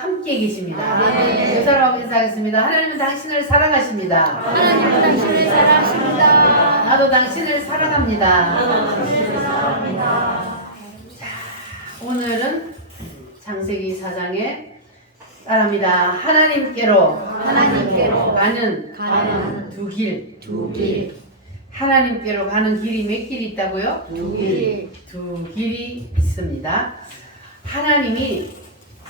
함께 계십니다. 아멘. 그 사람하고 인사하겠습니다. 하나님은 당신을 사랑하십니다. 하나님은 당신을 사랑하십니다. 나도 당신을 사랑합니다. 나도 당신을 사랑합니다. 오늘은 창세기 4장에 따릅니다. 하나님께로 가는 두 길. 두 길. 하나님께로 가는 길이 몇 길이 있다고요? 두 길. 두 길이 있습니다. 하나님이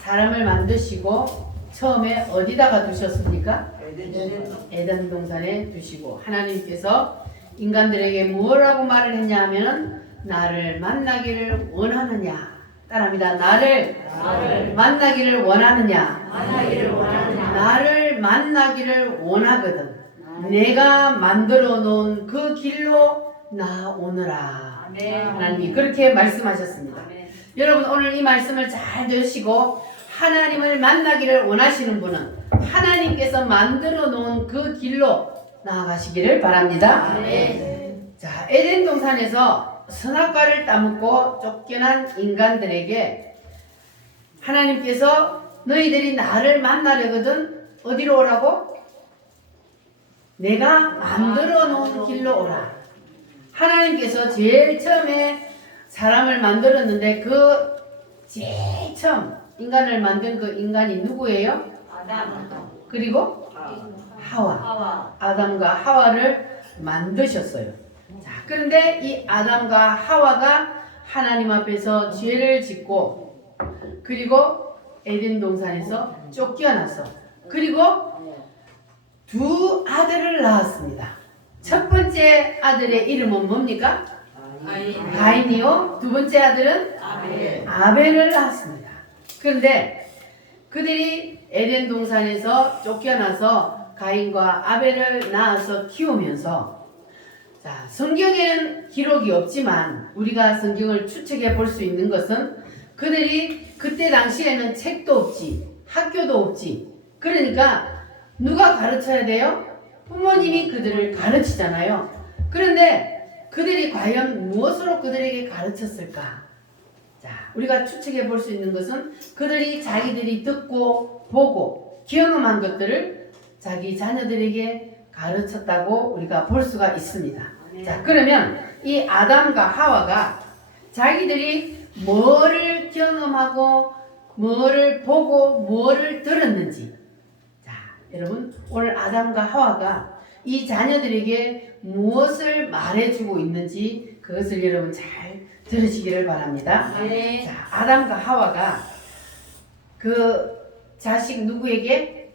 사람을 만드시고 처음에 어디다가 두셨습니까? 에덴 동산에 두시고 하나님께서 인간들에게 뭐라고 말을 했냐 하면 나를 만나기를 원하느냐. 따라합니다. 나를 만나기를 원하느냐. 나를 만나기를 원하거든. 내가 만들어 놓은 그 길로 나오너라. 하나님이 그렇게 말씀하셨습니다. 여러분 오늘 이 말씀을 잘 들으시고 하나님을 만나기를 원하시는 분은 하나님께서 만들어 놓은 그 길로 나아가시기를 바랍니다. 자, 에덴 동산에서 선악과를 따먹고 쫓겨난 인간들에게 하나님께서 너희들이 나를 만나려거든 어디로 오라고? 내가 만들어 놓은 길로 오라. 하나님께서 제일 처음에 사람을 만들었는데 그 제일 처음 인간을 만든 그 인간이 누구예요? 그리고 하와. 아담과 하와를 만드셨어요. 자, 그런데 이 아담과 하와가 하나님 앞에서 죄를 짓고 그리고 에덴 동산에서 쫓겨나서 그리고 두 아들을 낳았습니다. 첫 번째 아들의 이름은 뭡니까? 가인이요. 두 번째 아들은 아벨을 낳았습니다. 그런데 그들이 에덴 동산에서 쫓겨나서 가인과 아벨을 낳아서 키우면서 자, 성경에는 기록이 없지만 우리가 성경을 추측해 볼 수 있는 것은 그들이 그때 당시에는 책도 없지 학교도 없지 그러니까 누가 가르쳐야 돼요? 부모님이 그들을 가르치잖아요. 그런데 그들이 과연 무엇으로 그들에게 가르쳤을까? 자, 우리가 추측해 볼 수 있는 것은 그들이 자기들이 듣고 보고 경험한 것들을 자기 자녀들에게 가르쳤다고 우리가 볼 수가 있습니다. 자, 그러면 이 아담과 하와가 자기들이 뭐를 경험하고 뭐를 보고 뭐를 들었는지 자, 여러분 오늘 아담과 하와가 이 자녀들에게 무엇을 말해주고 있는지 그것을 여러분 잘 들으시기를 바랍니다. 자, 아담과 하와가 그 자식 누구에게?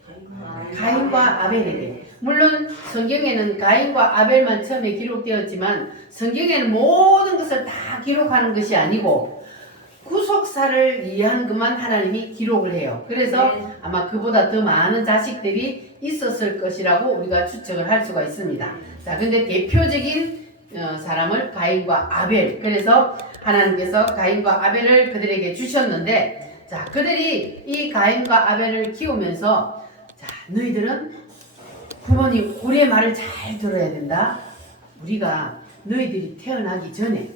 가인과 아벨에게. 물론 성경에는 가인과 아벨만 처음에 기록되었지만 성경에는 모든 것을 다 기록하는 것이 아니고 구속사를 이해한 것만 하나님이 기록을 해요. 그래서 아마 그보다 더 많은 자식들이 있었을 것이라고 우리가 추측을 할 수가 있습니다. 자, 근데 대표적인 사람을 가인과 아벨. 그래서 하나님께서 가인과 아벨을 그들에게 주셨는데 자, 그들이 이 가인과 아벨을 키우면서 자, 너희들은 부모님 우리의 말을 잘 들어야 된다. 우리가 너희들이 태어나기 전에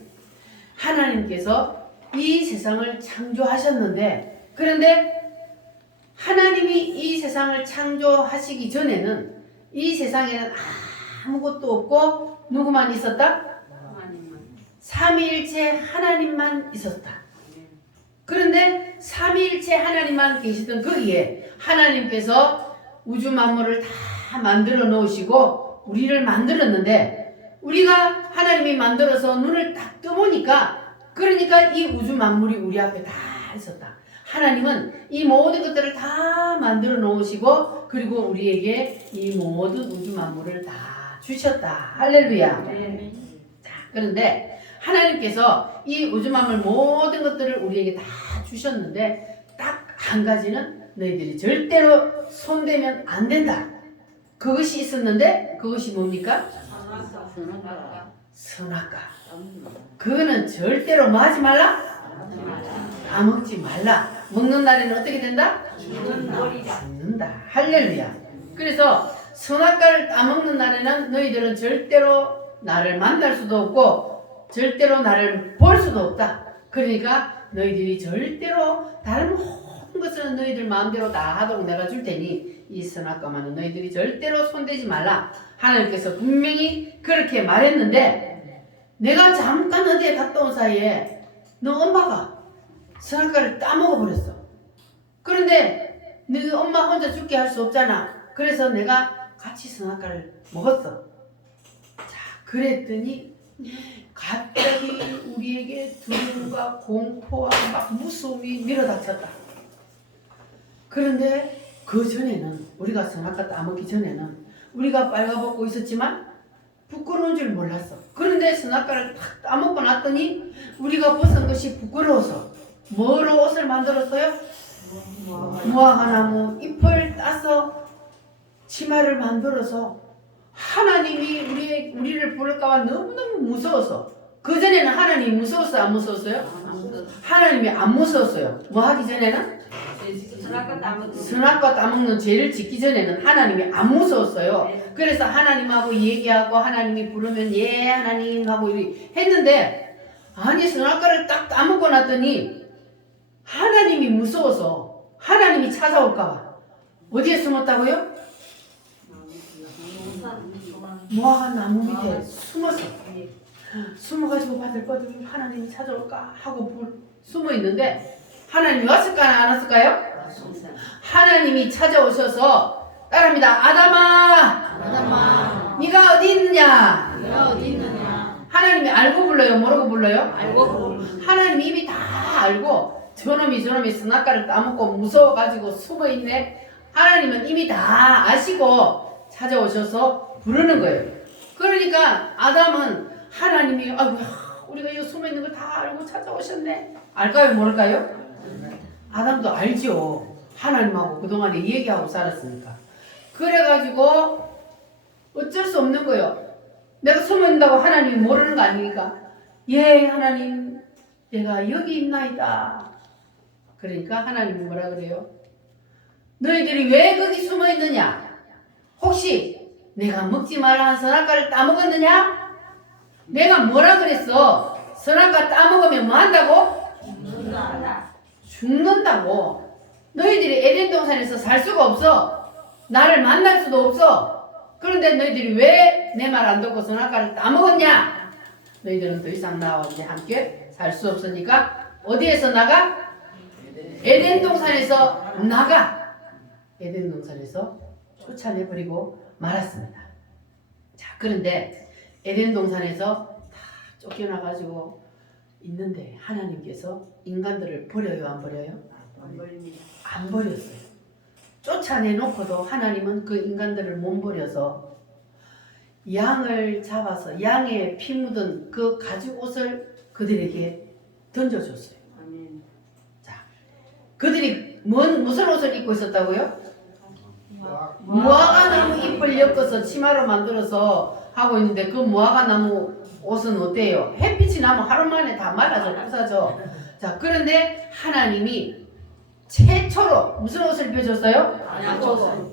하나님께서 이 세상을 창조하셨는데 그런데 하나님이 이 세상을 창조하시기 전에는 이 세상에는 아무것도 없고 누구만 있었다? 삼위일체 하나님만 있었다. 그런데 삼위일체 하나님만 계시던 거기에 하나님께서 우주 만물을 다 만들어 놓으시고 우리를 만들었는데 우리가 하나님이 만들어서 눈을 딱 떠보니까 그러니까 이 우주 만물이 우리 앞에 다 있었다. 하나님은 이 모든 것들을 다 만들어 놓으시고 그리고 우리에게 이 모든 우주 만물을 다 주셨다. 할렐루야. 자, 그런데 하나님께서 이 우주 만물 모든 것들을 우리에게 다 주셨는데 딱 한 가지는 너희들이 절대로 손대면 안 된다. 그것이 있었는데 그것이 뭡니까? 선악과. 그거는 절대로 뭐 하지 말라? 다 먹지 말라. 먹는 날에는 어떻게 된다? 죽는다. 할렐루야. 그래서 선악과를 따먹는 날에는 너희들은 절대로 나를 만날 수도 없고 절대로 나를 볼 수도 없다. 그러니까 너희들이 절대로 다른 모든 것은 너희들 마음대로 다 하도록 내가 줄 테니 이 선악과만은 너희들이 절대로 손대지 말라. 하나님께서 분명히 그렇게 말했는데 내가 잠깐 어디에 갔다 온 사이에 너 엄마가 선악과를 따먹어 버렸어. 그런데 너 엄마 혼자 죽게 할 수 없잖아. 그래서 내가 같이 선악과를 먹었어. 자, 그랬더니 갑자기 우리에게 두려움과 공포와 막 무서움이 밀어닥쳤다. 그런데 그 전에는 우리가 선악과 따먹기 전에는 우리가 빨가벗고 있었지만 부끄러운 줄 몰랐어. 그런데 선악과를 탁 따먹고 났더니 우리가 벗은 것이 부끄러워서 뭐로 옷을 만들었어요? 무화과나무 잎을 따서 치마를 만들어서 하나님이 우리를 부를까봐 너무너무 무서워서 그전에는 하나님이 무서웠어요? 안 무서웠어요? 하나님이 안 무서웠어요. 뭐 하기 전에는? 선악과 따먹는 죄를 짓기 전에는 하나님이 안 무서웠어요. 그래서 하나님하고 얘기하고 하나님이 부르면 예 하나님 하고 이렇게 했는데 아니 선악과를 딱 따먹고 났더니 하나님이 무서워서 하나님이 찾아올까봐 어디에 숨었다고요? 무화과 나무 밑에 숨어가지고 바들바들 하나님이 찾아올까 하고 숨어 있는데 하나님이 왔을까요? 안 왔을까요? 하나님이 찾아오셔서 따라합니다. 아담아 네가 어디 있느냐? 하나님이 알고 불러요? 모르고 불러요? 알고. 하나님이 이미 다 알고 저놈이 선악과를 따먹고 무서워가지고 숨어있네. 하나님은 이미 다 아시고 찾아오셔서 부르는 거예요. 그러니까 아담은 하나님이 아이고 우리가 여기 숨어있는 걸 다 알고 찾아오셨네. 알까요? 모를까요? 아담도 알죠. 하나님하고 그동안에 얘기하고 살았으니까. 그래가지고 어쩔 수 없는 거예요. 내가 숨어있다고 하나님이 모르는 거 아닙니까? 예 하나님 내가 여기 있나이다. 그러니까 하나님이 뭐라 그래요? 너희들이 왜 거기 숨어있느냐? 혹시 내가 먹지 말라 한 선악과를 따먹었느냐? 내가 뭐라 그랬어? 선악과 따먹으면 뭐 한다고? 죽는다고. 너희들이 에덴 동산에서 살 수가 없어. 나를 만날 수도 없어. 그런데 너희들이 왜 내 말 안 듣고 선악과를 따먹었냐? 너희들은 더 이상 나와 이제 함께 살 수 없으니까 어디에서 나가? 에덴 동산에서 나가. 에덴 동산에서 쫓아내버리고 말았습니다. 자, 그런데 에덴 동산에서 다 쫓겨나가지고 있는데 하나님께서 인간들을 버려요? 안 버려요? 안 버립니다. 안 버렸어요. 쫓아내놓고도 하나님은 그 인간들을 못 버려서 양을 잡아서 양의 피 묻은 그 가죽 옷을 그들에게 던져줬어요. 자, 그들이 무슨 옷을 입고 있었다고요? 무화과나무 잎을 엮어서 치마로 만들어서 하고 있는데 그 무화과나무 옷은 어때요? 햇빛이 나면 하루 만에 다 말라져 부서져. 자, 그런데 하나님이 최초로 무슨 옷을 입혀줬어요?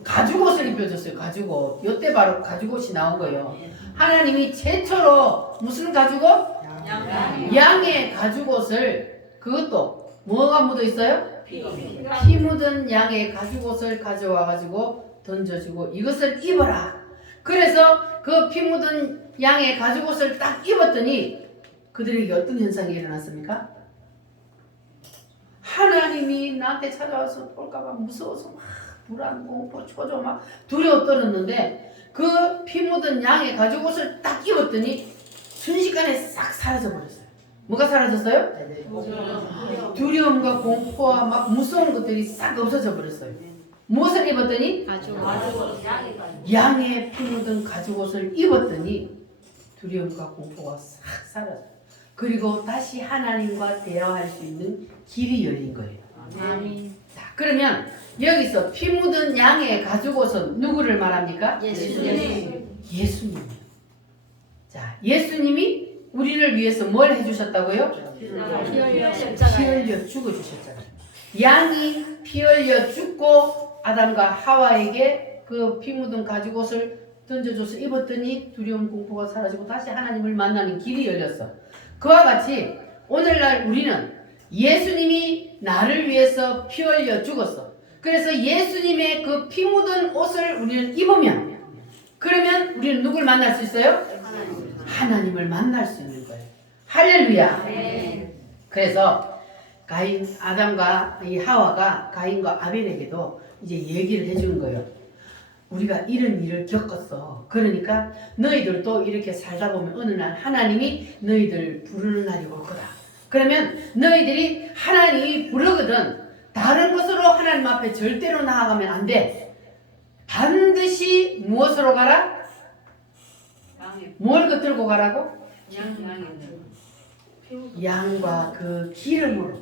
가죽 옷을 입혀줬어요. 가죽 옷. 이때 바로 가죽 옷이 나온 거예요. 하나님이 최초로 무슨 가죽 옷? 양의 가죽 옷을, 그것도 뭐가 묻어 있어요? 피 묻은 양의 가죽 옷을 가져와 가지고 던져주고 이것을 입어라. 그래서 그 피 묻은 양의 가죽 옷을 딱 입었더니 그들에게 어떤 현상이 일어났습니까? 하나님이 나한테 찾아와서 볼까봐 무서워서 막 불안, 공포, 초조 막 두려워 떨었는데 그 피 묻은 양의 가죽 옷을 딱 입었더니 순식간에 싹 사라져 버렸어요. 뭐가 사라졌어요? 두려움과 공포와 막 무서운 것들이 싹 없어져 버렸어요. 무엇을 입었더니? 양의 피 묻은 가죽 옷을 입었더니 두려움과 공포가 싹 사라져요. 그리고 다시 하나님과 대화할 수 있는 길이 열린 거예요. 아멘. 자, 그러면 여기서 피 묻은 양의 가죽 옷은 누구를 말합니까? 예수님. 자, 예수님이 우리를 위해서 뭘 해주셨다고요? 피 흘려 피 십자가에 흘려 죽어주셨잖아요. 양이 피 흘려 죽고 아담과 하와에게 그 피 묻은 가죽 옷을 던져줘서 입었더니 두려움 공포가 사라지고 다시 하나님을 만나는 길이 열렸어. 그와 같이 오늘날 우리는 예수님이 나를 위해서 피 흘려 죽었어. 그래서 예수님의 그 피 묻은 옷을 우리는 입으면 그러면 우리는 누굴 만날 수 있어요? 하나님을 만날 수 있는 거예요. 할렐루야. 그래서 가인 아담과 이 하와가 가인과 아벨에게도 이제 얘기를 해주는 거예요. 우리가 이런 일을 겪었어. 그러니까 너희들도 이렇게 살다 보면 어느 날 하나님이 너희들 부르는 날이 올 거다. 그러면 너희들이 하나님이 부르거든 다른 것으로 하나님 앞에 절대로 나아가면 안 돼. 반드시 무엇으로 가라? 뭘 들고 가라고? 양과 그 기름으로.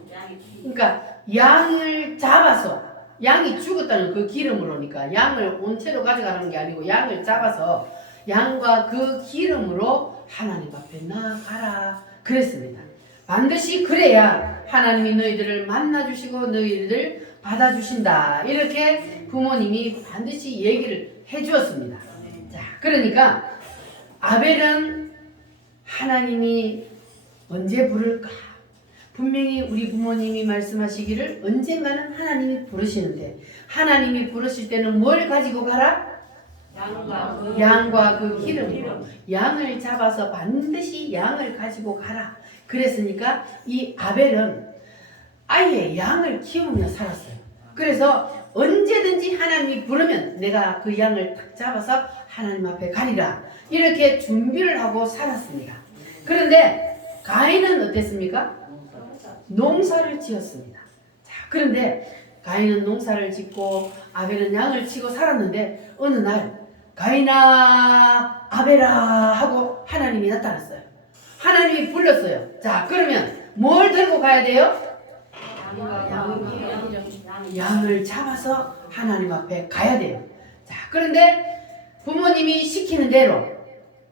그러니까 양을 잡아서 양이 죽었다는 그 기름으로니까 양을 온채로 가져가는 게 아니고 양을 잡아서 양과 그 기름으로 하나님 앞에 나아가라 그랬습니다. 반드시 그래야 하나님이 너희들을 만나주시고 너희들을 받아주신다. 이렇게 부모님이 반드시 얘기를 해주었습니다. 자, 그러니까 아벨은 하나님이 언제 부를까? 분명히 우리 부모님이 말씀하시기를 언젠가는 하나님이 부르시는데 하나님이 부르실 때는 뭘 가지고 가라? 양과 그 기름. 양을 잡아서 반드시 양을 가지고 가라. 그랬으니까 이 아벨은 아예 양을 키우며 살았어요. 그래서 언제든지 하나님이 부르면 내가 그 양을 딱 잡아서 하나님 앞에 가리라. 이렇게 준비를 하고 살았습니다. 그런데 가인은 어땠습니까? 농사를 지었습니다. 자, 그런데 가인은 농사를 짓고 아벨은 양을 치고 살았는데 어느 날 가인아 아벨아 하고 하나님이 나타났어요. 하나님이 불렀어요. 자, 그러면 뭘 들고 가야 돼요? 양을 잡아서 하나님 앞에 가야 돼요. 자, 그런데 부모님이 시키는 대로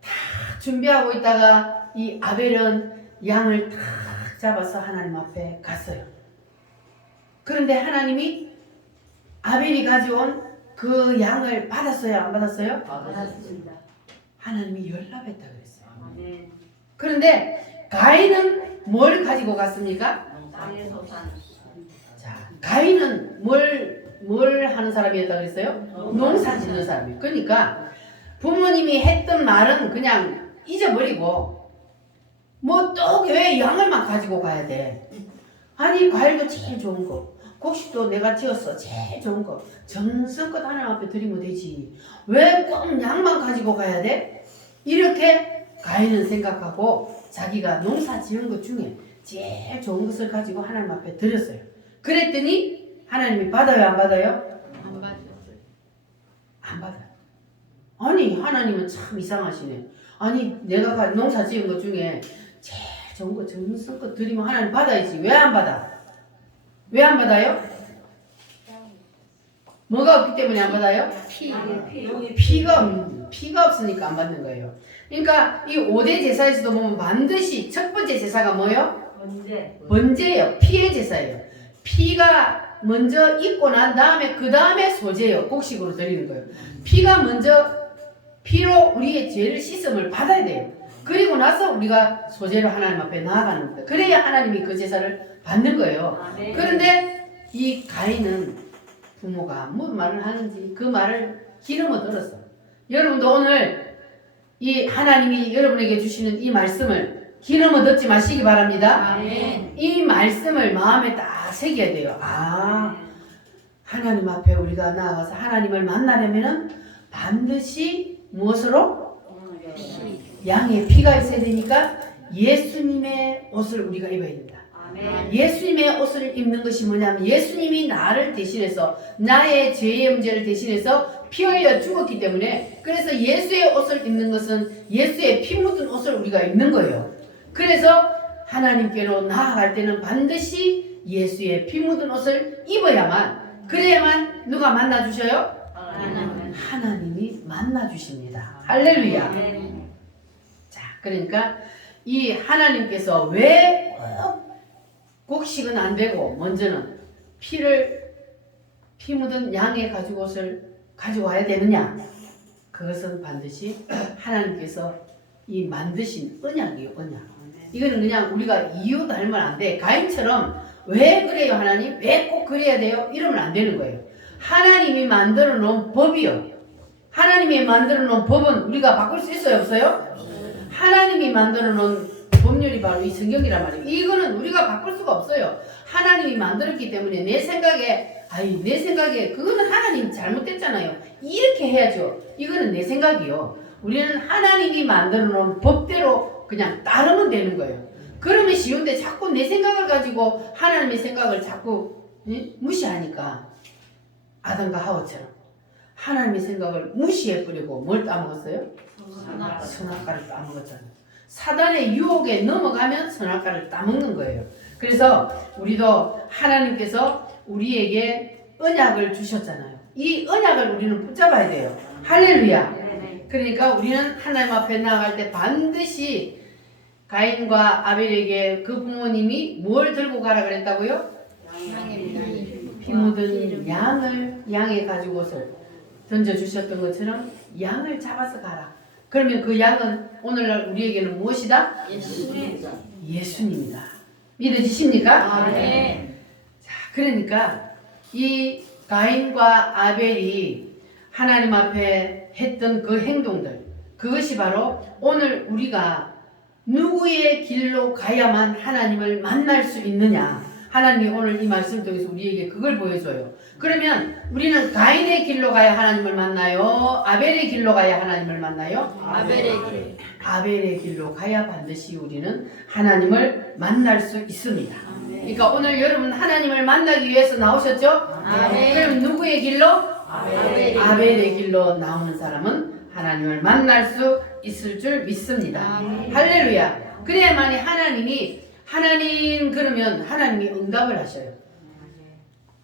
다 준비하고 있다가 이 아벨은 양을 다 잡아서 하나님 앞에 갔어요. 그런데 하나님이 아벨이 가져온 그 양을 받았어요? 안 받았어요? 받았습니다. 하나님이 열납했다 그랬어요. 그런데 가인은 뭘 가지고 갔습니까? 자, 가인은 뭘 하는 사람이었다 그랬어요? 농사 짓는 사람이에요. 그러니까 부모님이 했던 말은 그냥 잊어버리고 뭐 또 왜 양을만 가지고 가야 돼? 아니 과일도 제일 좋은 거, 곡식도 내가 지었어 제일 좋은 거 정성껏 하나님 앞에 드리면 되지. 왜 꼭 양만 가지고 가야 돼? 이렇게 가인은 생각하고 자기가 농사 지은 것 중에 제일 좋은 것을 가지고 하나님 앞에 드렸어요. 그랬더니 하나님이 받아요 안 받아요? 안 받았어요. 안 받아요. 아니 하나님은 참 이상하시네. 아니 내가 농사 지은 것 중에 제일 좋은 거 정성껏 드리면 하나님 받아야지. 왜 안 받아? 왜 안 받아요? 뭐가 없기 때문에 안 받아요? 피가 없으니까 안 받는 거예요. 그러니까 이 5대 제사에서도 보면 반드시 첫 번째 제사가 뭐예요? 번제예요. 피의 제사예요. 피가 먼저 있고 난 다음에 그 다음에 소제예요. 곡식으로 드리는 거예요. 피가 먼저 피로 우리의 죄를 씻음을 받아야 돼요. 그리고 나서 우리가 소제로 하나님 앞에 나아가는 겁니다. 그래야 하나님이 그 제사를 받는 거예요. 그런데 이 가인은 부모가 무슨 말을 하는지 그 말을 기름어 들었어. 여러분도 오늘 이 하나님이 여러분에게 주시는 이 말씀을 기름어 듣지 마시기 바랍니다. 이 말씀을 마음에 딱 새겨야 돼요. 아, 하나님 앞에 우리가 나아가서 하나님을 만나려면은 반드시 무엇으로? 양의 피가 있어야 되니까 예수님의 옷을 우리가 입어야 됩니다. 예수님의 옷을 입는 것이 뭐냐면 예수님이 나를 대신해서 나의 죄의 문제를 대신해서 피 흘려 죽었기 때문에 그래서 예수의 옷을 입는 것은 예수의 피 묻은 옷을 우리가 입는 거예요. 그래서 하나님께로 나아갈 때는 반드시 예수의 피 묻은 옷을 입어야만 그래야만 누가 만나주셔요? 하나님이 만나주십니다. 할렐루야. 자, 그러니까 이 하나님께서 왜 곡식은 안 되고 먼저는 피 묻은 양의 가죽옷을 가져와야 되느냐? 그것은 반드시 하나님께서 이 만드신 언약이에요. 언약. 이거는 그냥 우리가 이유 달면 안 돼. 가인처럼 왜 그래요 하나님? 왜 꼭 그래야 돼요? 이러면 안 되는 거예요. 하나님이 만들어 놓은 법이요. 하나님이 만들어 놓은 법은 우리가 바꿀 수 있어요 없어요? 하나님이 만들어 놓은 법률이 바로 이 성경이란 말이에요. 이거는 우리가 바꿀 수가 없어요. 하나님이 만들었기 때문에 내 생각에 그거는 하나님 잘못됐잖아요. 이렇게 해야죠. 이거는 내 생각이요. 우리는 하나님이 만들어 놓은 법대로 그냥 따르면 되는 거예요. 그러면 쉬운데 자꾸 내 생각을 가지고 하나님의 생각을 자꾸 무시하니까 아담과 하와처럼 하나님의 생각을 무시해버리고 뭘 따먹었어요? 선악과를 따먹었잖아요. 사단의 유혹에 넘어가면 선악과를 따먹는 거예요. 그래서 우리도 하나님께서 우리에게 언약을 주셨잖아요. 이 언약을 우리는 붙잡아야 돼요. 할렐루야. 그러니까 우리는 하나님 앞에 나아갈 때 반드시 가인과 아벨에게 그 부모님이 뭘 들고 가라 그랬다고요? 피 묻은 양의 가죽옷을 던져주셨던 것처럼 양을 잡아서 가라. 그러면 그 양은 오늘날 우리에게는 무엇이다? 예수님이다. 믿어지십니까? 자, 그러니까 이 가인과 아벨이 하나님 앞에 했던 그 행동들, 그것이 바로 오늘 우리가 누구의 길로 가야만 하나님을 만날 수 있느냐. 하나님이 오늘 이 말씀을 통해서 우리에게 그걸 보여줘요. 그러면 우리는 가인의 길로 가야 하나님을 만나요? 아벨의 길로 가야 하나님을 만나요? 아벨의 길로 가야 반드시 우리는 하나님을 만날 수 있습니다. 그러니까 오늘 여러분 하나님을 만나기 위해서 나오셨죠? 그럼 누구의 길로? 아벨의 길로 나오는 사람은 하나님을 만날 수 있을 줄 믿습니다. 할렐루야. 그래야만이 그러면 하나님이 응답을 하셔요.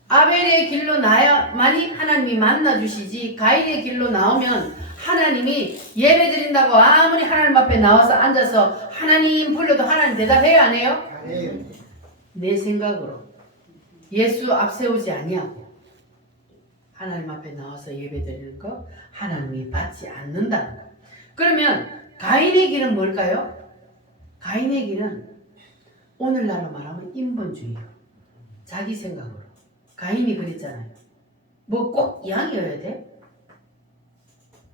아벨의 길로 나야만이 하나님이 만나주시지, 가인의 길로 나오면 하나님이 예배 드린다고 아무리 하나님 앞에 나와서 앉아서 하나님 불러도 하나님 대답해요 안 해요? 내 생각으로 예수 앞세우지 아니하고 하나님 앞에 나와서 예배 드리는 거 하나님이 받지 않는다는 거예요. 그러면 가인의 길은 뭘까요? 가인의 길은 오늘날로 말하면 인본주의예요. 자기 생각으로. 가인이 그랬잖아요. 뭐 꼭 양이어야 돼?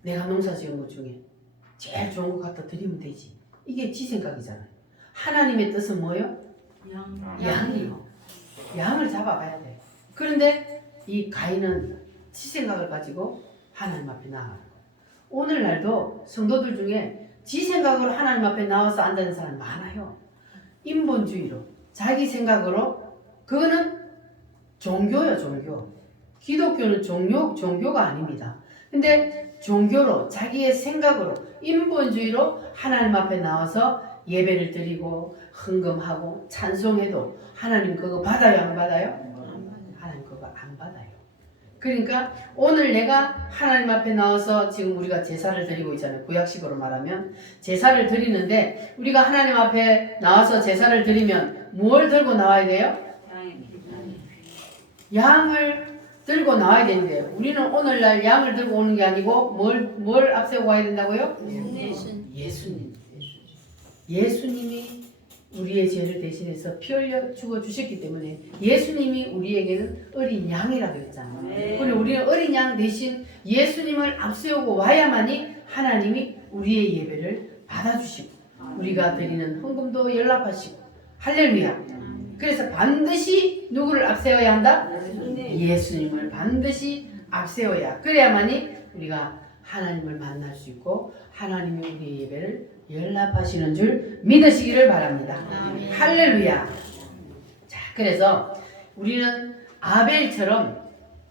내가 농사 지은 것 중에 제일 좋은 거 갖다 드리면 되지. 이게 지 생각이잖아요. 하나님의 뜻은 뭐예요? 양이요. 양을 잡아가야 돼. 그런데 이 가인은 지 생각을 가지고 하나님 앞에 나아가는 거예요. 오늘날도 성도들 중에 지 생각으로 하나님 앞에 나와서 앉는 사람 많아요. 인본주의로 자기 생각으로. 그거는 종교예요. 종교. 기독교는 종교가 아닙니다. 근데 종교로 자기의 생각으로 인본주의로 하나님 앞에 나와서 예배를 드리고 헌금하고 찬송해도 하나님 그거 받아요 안 받아요? 하나님 그거 안 받아요. 그러니까 오늘 내가 하나님 앞에 나와서 지금 우리가 제사를 드리고 있잖아요. 구약식으로 말하면 제사를 드리는데 우리가 하나님 앞에 나와서 제사를 드리면 뭘 들고 나와야 돼요? 양을 들고 나와야 되는데 우리는 오늘날 양을 들고 오는 게 아니고 뭘 앞세우고 가야 된다고요? 예수님. 예수님이 우리의 죄를 대신해서 피 흘려 죽어 주셨기 때문에 예수님이 우리에게는 어린 양이라고 했잖아요. 그리고 우리는 어린 양 대신 예수님을 앞세우고 와야만이 하나님이 우리의 예배를 받아주시고 우리가 드리는 헌금도 연락하시고 할렐루야. 그래서 반드시 누구를 앞세워야 한다? 예수님을 반드시 앞세워야 그래야만이 우리가 하나님을 만날 수 있고 하나님이 우리의 예배를 연락하시는 줄 믿으시기를 바랍니다. 할렐루야. 자, 그래서 우리는 아벨처럼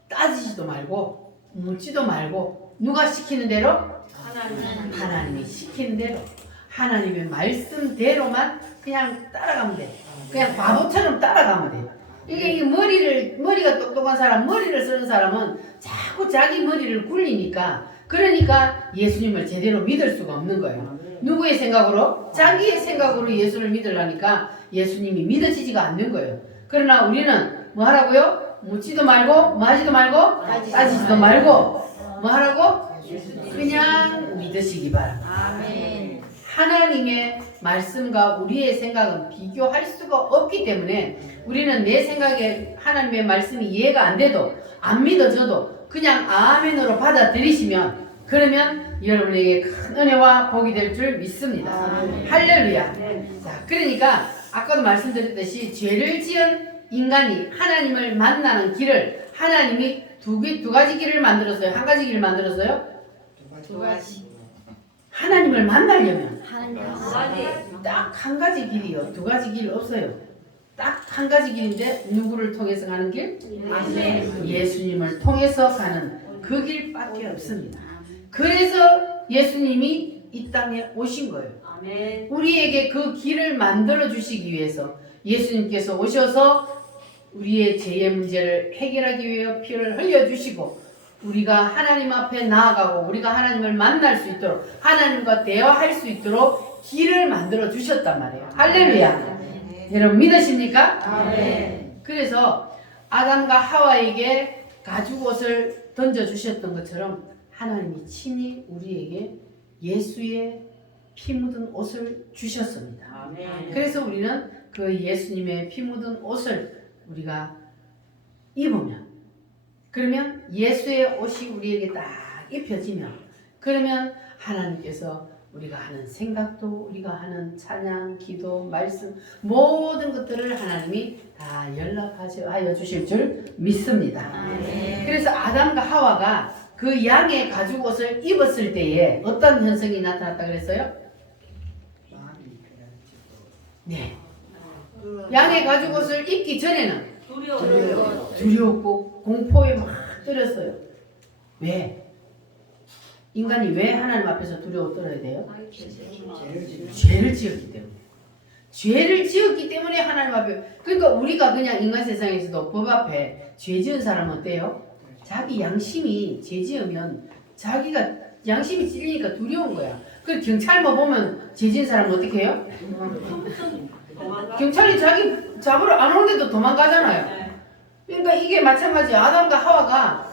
따지지도 말고 묻지도 말고 누가 시키는 대로? 하나님이 시키는 대로 하나님의 말씀대로만 그냥 따라가면 돼. 그냥 바보처럼 따라가면 돼. 이게 머리가 똑똑한 사람, 머리를 쓰는 사람은 자꾸 자기 머리를 굴리니까 그러니까 예수님을 제대로 믿을 수가 없는 거예요. 누구의 생각으로? 자기의 생각으로 예수를 믿으려니까 예수님이 믿어지지가 않는 거예요. 그러나 우리는 뭐 하라고요? 묻지도 말고 마지도 말고 따지지도 말고 뭐 하라고? 그냥 믿으시기 바랍니다. 하나님의 말씀과 우리의 생각은 비교할 수가 없기 때문에 우리는 내 생각에 하나님의 말씀이 이해가 안 돼도 안 믿어져도 그냥 아멘으로 받아들이시면 그러면 여러분에게 큰 은혜와 복이 될 줄 믿습니다. 할렐루야. 자, 그러니까 아까도 말씀드렸듯이 죄를 지은 인간이 하나님을 만나는 길을 하나님이 두 가지 길을 만들었어요. 한 가지 길을 만들었어요. 두 가지. 하나님을 만나려면 하나님. 딱 한 가지 길이요. 두 가지 길 없어요. 딱 한 가지 길인데 누구를 통해서 가는 길? 예수님을 통해서 가는 그 길밖에 없습니다. 그래서 예수님이 이 땅에 오신 거예요. 우리에게 그 길을 만들어 주시기 위해서 예수님께서 오셔서 우리의 죄의 문제를 해결하기 위해 피를 흘려주시고 우리가 하나님 앞에 나아가고 우리가 하나님을 만날 수 있도록 하나님과 대화할 수 있도록 길을 만들어 주셨단 말이에요. 할렐루야. 여러분 믿으십니까? 그래서 아담과 하와에게 가죽옷을 던져주셨던 것처럼 하나님이 친히 우리에게 예수의 피 묻은 옷을 주셨습니다. 그래서 우리는 그 예수님의 피 묻은 옷을 우리가 입으면 그러면 예수의 옷이 우리에게 딱 입혀지면 그러면 하나님께서 우리가 하는 생각도 우리가 하는 찬양, 기도, 말씀 모든 것들을 하나님이 다 연락하여 주실 줄 믿습니다. 그래서 아담과 하와가 그 양의 가죽옷을 입었을 때에 어떤 현상이 나타났다 그랬어요? 네. 양의 가죽옷을 입기 전에는 두려웠고 공포에 막 떨었어요. 왜? 인간이 왜 하나님 앞에서 두려워 떨어야 돼요? 죄를 지었기 때문에. 죄를 지었기 때문에 하나님 앞에. 그러니까 우리가 그냥 인간 세상에서도 법 앞에 죄 지은 사람은 어때요? 자기 양심이 죄 지으면 자기가 양심이 찔리니까 두려운 거야. 그 경찰만 보면 죄 지은 사람은 어떻게 해요? 경찰이 자기 잡으러 안 오는데도 도망가잖아요. 그러니까 이게 마찬가지. 아담과 하와가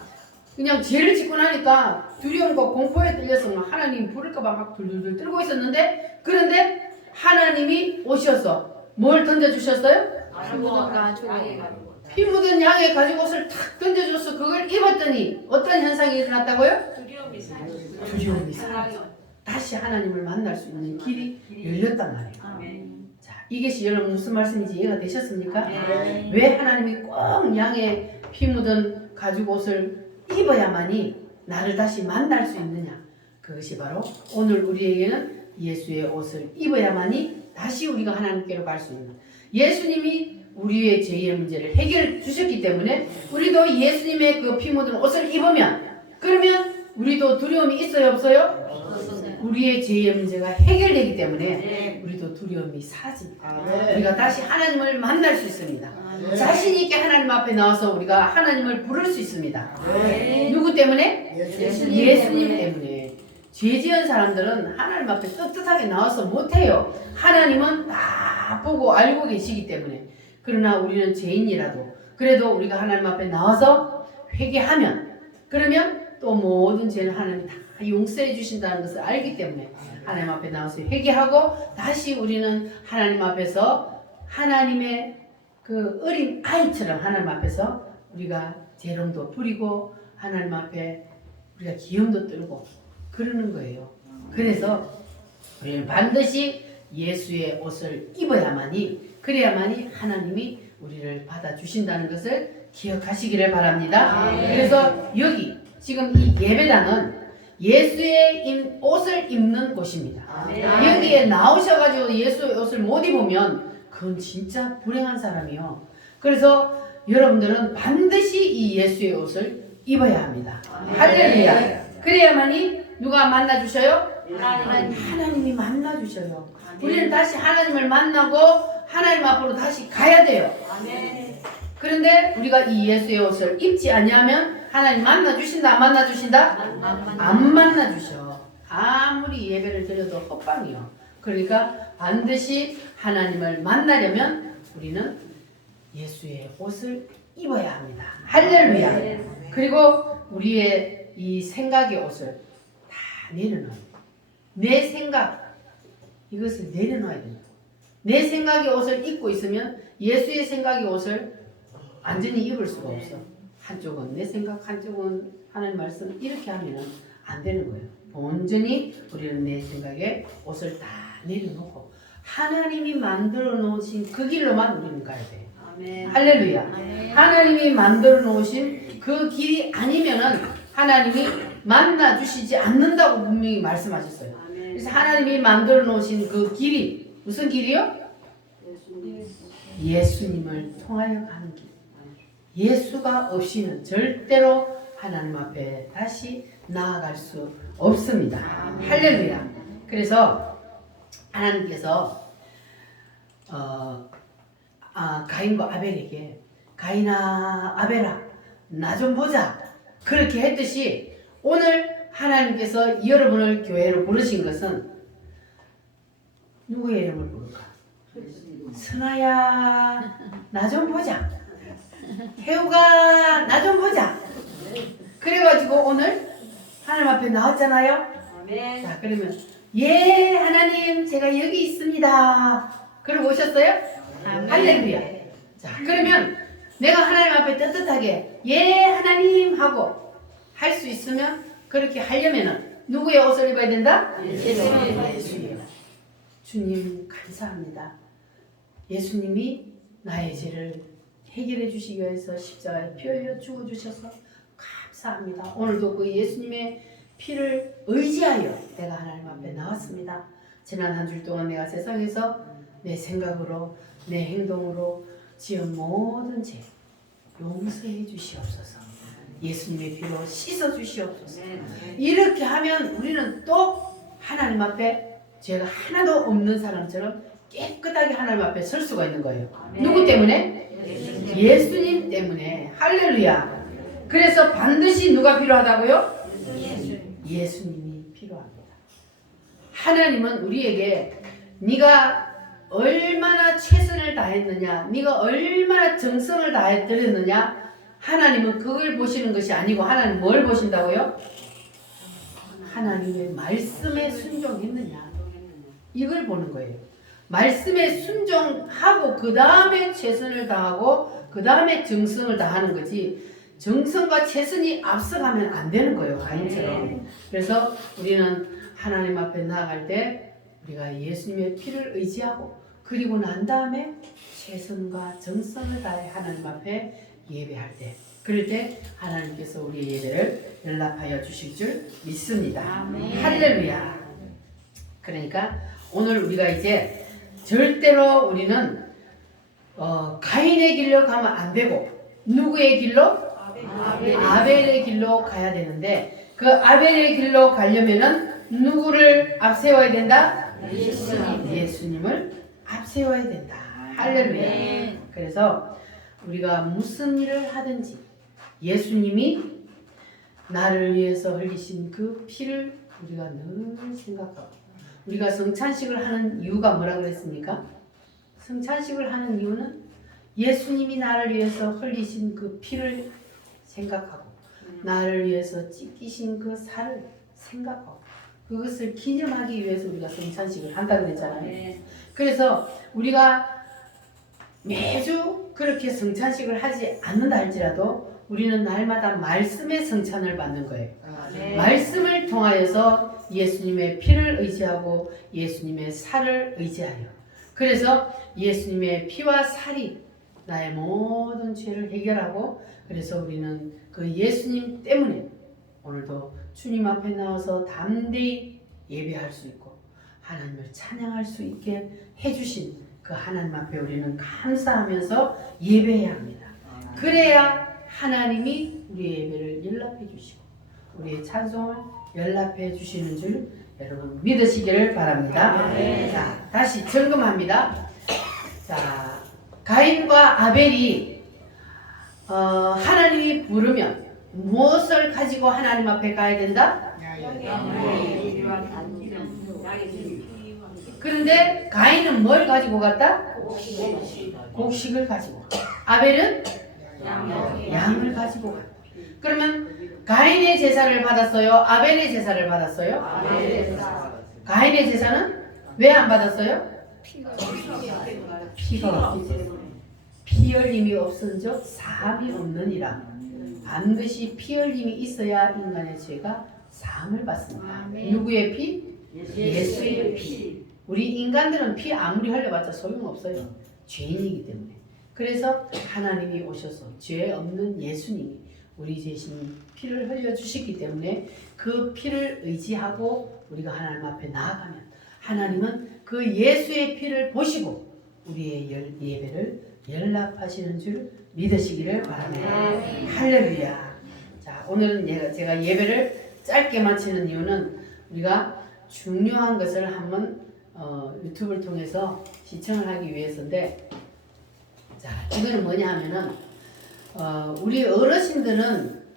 그냥 죄를 짓고 나니까 두려움과 공포에 떨려서 하나님 부를까봐 막 둘둘둘 떨고 있었는데 그런데 하나님이 오셔서 뭘 던져주셨어요? 피 묻은 양의 가죽옷을 탁 던져줘서 그걸 입었더니 어떤 현상이 일어났다고요? 두려움이 사라져. 다시 하나님을 만날 수 있는 길이 열렸단 말이에요. 자, 이것이 여러분 무슨 말씀인지 이해가 되셨습니까? 왜 하나님이 꼭 양의 피 묻은 가죽옷을 입어야만이 나를 다시 만날 수 있느냐? 그것이 바로 오늘 우리에게는 예수의 옷을 입어야만이 다시 우리가 하나님께로 갈 수 있는 예수님이 우리의 죄의 문제를 해결해 주셨기 때문에 우리도 예수님의 그 피 묻은 옷을 입으면 그러면 우리도 두려움이 있어요 없어요? 우리의 죄의 문제가 해결되기 때문에 우리도 두려움이 사라집니다. 우리가 다시 하나님을 만날 수 있습니다. 자신 있게 하나님 앞에 나와서 우리가 하나님을 부를 수 있습니다. 누구 때문에? 예수님 때문에. 죄 지은 사람들은 하나님 앞에 떳떳하게 나와서 못해요. 하나님은 다 보고 알고 계시기 때문에. 그러나 우리는 죄인이라도 그래도 우리가 하나님 앞에 나와서 회개하면 그러면 또 모든 죄는 하나님이 다 용서해 주신다는 것을 알기 때문에 하나님 앞에 나와서 회개하고 다시 우리는 하나님 앞에서 하나님의 그 어린 아이처럼 하나님 앞에서 우리가 재롱도 부리고 하나님 앞에 우리가 기염도 떨고 그러는 거예요. 그래서 우리는 반드시 예수의 옷을 입어야만이 그래야만이 하나님이 우리를 받아주신다는 것을 기억하시기를 바랍니다. 그래서 여기 지금 이 예배당은 예수의 옷을 입는 곳입니다. 여기에 나오셔가지고 예수의 옷을 못 입으면 그건 진짜 불행한 사람이요. 그래서 여러분들은 반드시 이 예수의 옷을 입어야 합니다. 할렐루야. 그래야만이 누가 만나주셔요? 하나님이 만나주셔요. 우리는 다시 하나님을 만나고 하나님 앞으로 다시 가야 돼요. 그런데 우리가 이 예수의 옷을 입지 않냐면 하나님 만나주신다 안 만나주신다? 안 만나주셔. 아무리 예배를 드려도 헛방이요. 그러니까 반드시 하나님을 만나려면 우리는 예수의 옷을 입어야 합니다. 할렐루야. 그리고 우리의 이 생각의 옷을 다 내려놓아요. 내 생각 이것을 내려놔야 된다. 내 생각의 옷을 입고 있으면 예수의 생각의 옷을 완전히 입을 수가 없어. 한쪽은 내 생각, 한쪽은 하나님 말씀 이렇게 하면 안 되는 거예요. 온전히 우리는 내 생각에 옷을 다 내려놓고 하나님이 만들어 놓으신 그 길로만 우리는 가야 돼. 아멘. 할렐루야. 아멘. 하나님이 만들어 놓으신 그 길이 아니면은 하나님이 만나 주시지 않는다고 분명히 말씀하셨어요. 아멘. 그래서 하나님이 만들어 놓으신 그 길이 무슨 길이요? 예수님. 예수님을 통하여 가는 길. 예수가 없이는 절대로 하나님 앞에 다시 나아갈 수 없습니다. 할렐루야. 그래서 하나님께서 가인과 아벨에게 가인아 아벨아 나 좀 보자 그렇게 했듯이 오늘 하나님께서 여러분을 교회로 부르신 것은 누구의 이름을 부를까? 선아야 나 좀 보자. 태우가 나 좀 보자. 그래가지고 오늘 하나님 앞에 나왔잖아요. 아멘. 자 그러면 예 하나님 제가 여기 있습니다. 그러고 오셨어요? 할렐루야. 자 그러면 내가 하나님 앞에 떳떳하게 예 하나님 하고 할 수 있으면 그렇게 하려면은 누구의 옷을 입어야 된다? 예수님. 주님 감사합니다. 예수님이 나의 죄를 해결해 주시기 위해서 십자가에 피 흘려 죽어 주셔서 감사합니다. 오늘도 그 예수님의 피를 의지하여 내가 하나님 앞에 나왔습니다. 지난 한 주 동안 내가 세상에서 내 생각으로 내 행동으로 지은 모든 죄 용서해 주시옵소서. 예수님의 피로 씻어 주시옵소서. 이렇게 하면 우리는 또 하나님 앞에 죄가 하나도 없는 사람처럼 깨끗하게 하나님 앞에 설 수가 있는 거예요. 누구 때문에? 예수님 때문에. 할렐루야. 그래서 반드시 누가 필요하다고요? 예수님이 필요합니다. 하나님은 우리에게 네가 얼마나 최선을 다했느냐, 네가 얼마나 정성을 다했느냐, 하나님은 그걸 보시는 것이 아니고 하나님 뭘 보신다고요? 하나님의 말씀에 순종했느냐, 이걸 보는 거예요. 말씀에 순종하고 그 다음에 최선을 다하고 그 다음에 정성을 다하는 거지, 정성과 최선이 앞서가면 안 되는 거예요, 가인처럼. 그래서 우리는 하나님 앞에 나아갈 때 우리가 예수님의 피를 의지하고 그리고 난 다음에 최선과 정성을 다해 하나님 앞에 예배할 때, 그럴 때 하나님께서 우리의 예배를 연락하여 주실 줄 믿습니다. 할렐루야. 그러니까 오늘 우리가 이제 절대로 우리는 가인의 길로 가면 안 되고 누구의 길로? 아벨의 길로 가야 되는데, 그 아벨의 길로 가려면은 누구를 앞세워야 된다? 예수님을 앞세워야 된다. 할렐루야. 그래서 우리가 무슨 일을 하든지 예수님이 나를 위해서 흘리신 그 피를 우리가 늘 생각하고, 우리가 성찬식을 하는 이유가 뭐라 그랬습니까? 성찬식을 하는 이유는 예수님이 나를 위해서 흘리신 그 피를 생각하고 나를 위해서 찢기신 그 살을 생각하고 그것을 기념하기 위해서 우리가 성찬식을 한다고 그랬잖아요. 그래서 우리가 매주 그렇게 성찬식을 하지 않는다 할지라도 우리는 날마다 말씀의 성찬을 받는 거예요. 말씀을 통하여서 예수님의 피를 의지하고 예수님의 살을 의지하여, 그래서 예수님의 피와 살이 나의 모든 죄를 해결하고, 그래서 우리는 그 예수님 때문에 오늘도 주님 앞에 나와서 담대히 예배할 수 있고 하나님을 찬양할 수 있게 해주신 그 하나님 앞에 우리는 감사하면서 예배해야 합니다. 그래야 하나님이 우리의 예배를 연락해 주시고 우리의 찬송을 연락해 주시는 줄 여러분 믿으시기를 바랍니다. 자, 다시 점검합니다. 자, 가인과 아벨이 하나님이 부르면 무엇을 가지고 하나님 앞에 가야 된다? 그런데 가인은 뭘 가지고 갔다? 곡식을 가지고. 아벨은 양을 가지고 갔다. 그러면 가인의 제사를 받았어요? 아벨의 제사를 받았어요? 가인의 제사는 왜 안 받았어요? 피가 피가 없기 피 흘림이 없은즉 사함이 없느니라. 반드시 피 흘림이 있어야 인간의 죄가 사함을 받습니다. 아멘. 누구의 피? 예수의 피. 우리 인간들은 피 아무리 흘려봤자 소용없어요. 죄인이기 때문에. 그래서 하나님이 오셔서 죄 없는 예수님이 우리 대신 피를 흘려주셨기 때문에 그 피를 의지하고 우리가 하나님 앞에 나아가면 하나님은 그 예수의 피를 보시고 우리의 예배를 연락하시는 줄 믿으시기를 바랍니다. 할렐루야. 자, 오늘은 제가 예배를 짧게 마치는 이유는 우리가 중요한 것을 한번 유튜브를 통해서 시청을 하기 위해서인데, 자, 이거는 뭐냐 하면은 우리 어르신들은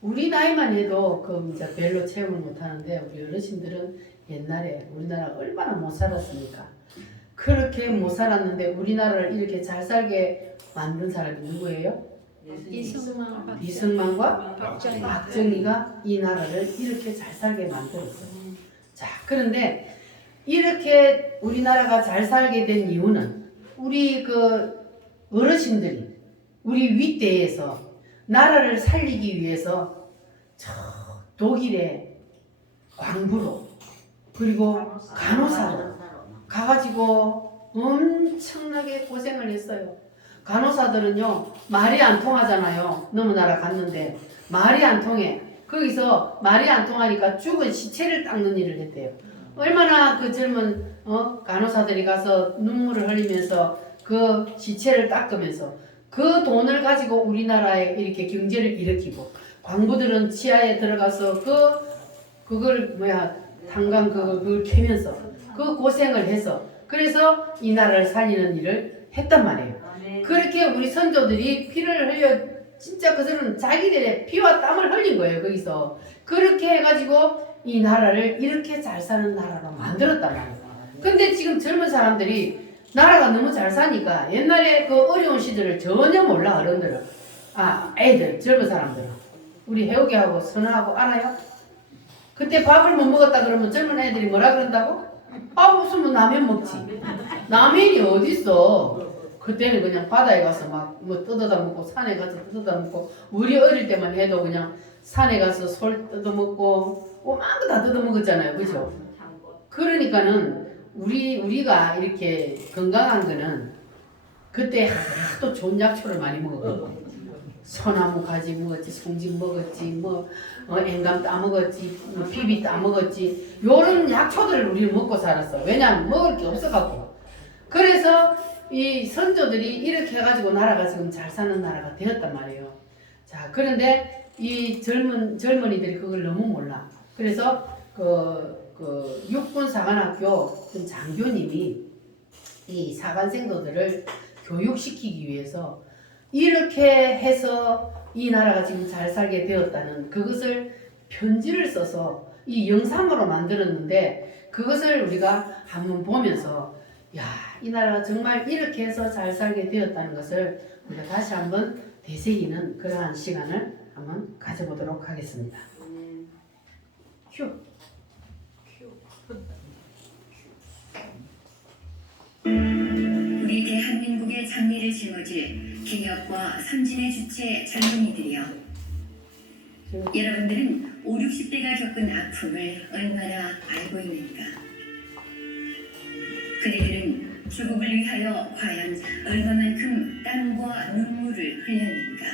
우리 나이만 해도 그 이제 별로 체험을 못 하는데, 우리 어르신들은 옛날에 우리나라 얼마나 못 살았습니까? 그렇게 못 살았는데 우리나라를 이렇게 잘 살게 만든 사람이 누구예요? 이승만 이승만과 박정희. 박정희가 이 나라를 이렇게 잘 살게 만들었어요. 자, 그런데 이렇게 우리나라가 잘 살게 된 이유는 우리 그 어르신들이 우리 윗대에서 나라를 살리기 위해서 저 독일의 광부로 그리고 간호사로 가가지고 엄청나게 고생을 했어요. 간호사들은요 말이 안 통하잖아요. 너무 나라 갔는데 말이 안 통해. 거기서 말이 안 통하니까 죽은 시체를 닦는 일을 했대요. 얼마나 그 젊은 간호사들이 가서 눈물을 흘리면서 그 시체를 닦으면서 그 돈을 가지고 우리나라에 이렇게 경제를 일으키고, 광부들은 지하에 들어가서 그걸 탄광 그걸 캐면서 그 고생을 해서 그래서 이 나라를 살리는 일을 했단 말이에요. 그렇게 우리 선조들이 피를 흘려, 진짜 그들은 자기들의 피와 땀을 흘린 거예요. 거기서 그렇게 해가지고 이 나라를 이렇게 잘 사는 나라로 만들었단 말이에요. 근데 지금 젊은 사람들이 나라가 너무 잘 사니까 옛날에 그 어려운 시절을 전혀 몰라. 어른들은, 애들, 젊은 사람들은. 우리 해오기하고 선아하고 알아요? 그때 밥을 못 먹었다 그러면 젊은 애들이 뭐라 그런다고? 밥 없으면 라면 먹지. 라면이 어딨어. 그때는 그냥 바다에 가서 막 뭐 뜯어다 먹고 산에 가서 뜯어다 먹고, 우리 어릴 때만 해도 그냥 산에 가서 솔 뜯어 먹고 오만 거 다 뜯어 먹었잖아요. 그죠? 그러니까는 우리가 이렇게 건강한 거는 그때 하도 좋은 약초를 많이 먹었고, 소나무 가지 먹었지, 송직 먹었지, 앵감 따 먹었지, 비비 따 먹었지, 요런 약초들을 우리는 먹고 살았어. 왜냐면 먹을 게 없어갖고. 그래서 이 선조들이 이렇게 해가지고 나라가 지금 잘 사는 나라가 되었단 말이에요. 자, 그런데 이 젊은이들이 그걸 너무 몰라. 그래서 육군사관학교 장교님이 이 사관생도들을 교육시키기 위해서 이렇게 해서 이 나라가 지금 잘 살게 되었다는 그것을 편지를 써서 이 영상으로 만들었는데, 그것을 우리가 한번 보면서 이 나라가 정말 이렇게 해서 잘 살게 되었다는 것을 우리가 다시 한번 되새기는 그러한 시간을 한번 가져보도록 하겠습니다. 휴. 우리 대한민국의 장래를 짊어질 개혁과 선진의 주체 젊은이들이여, 여러분들은 5, 60대가 겪은 아픔을 얼마나 알고 있는가? 그대들은 조국을 위하여 과연 얼마만큼 땀과 눈물을 흘렸는가?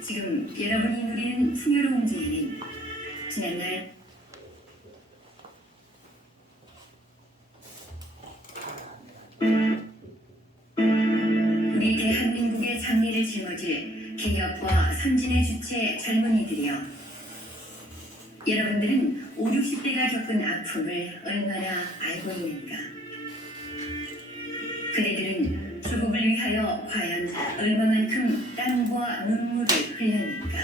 지금 여러분이 누리는 풍요로운 지혜는 지난날 우리 대한민국의 장래를 짊어질 개혁과 선진의 주체 젊은이들이여, 여러분들은 5, 60대가 겪은 아픔을 얼마나 알고 있는가? 그대들은 조국을 위하여 과연 얼마만큼 땀과 눈물을 흘렸는가?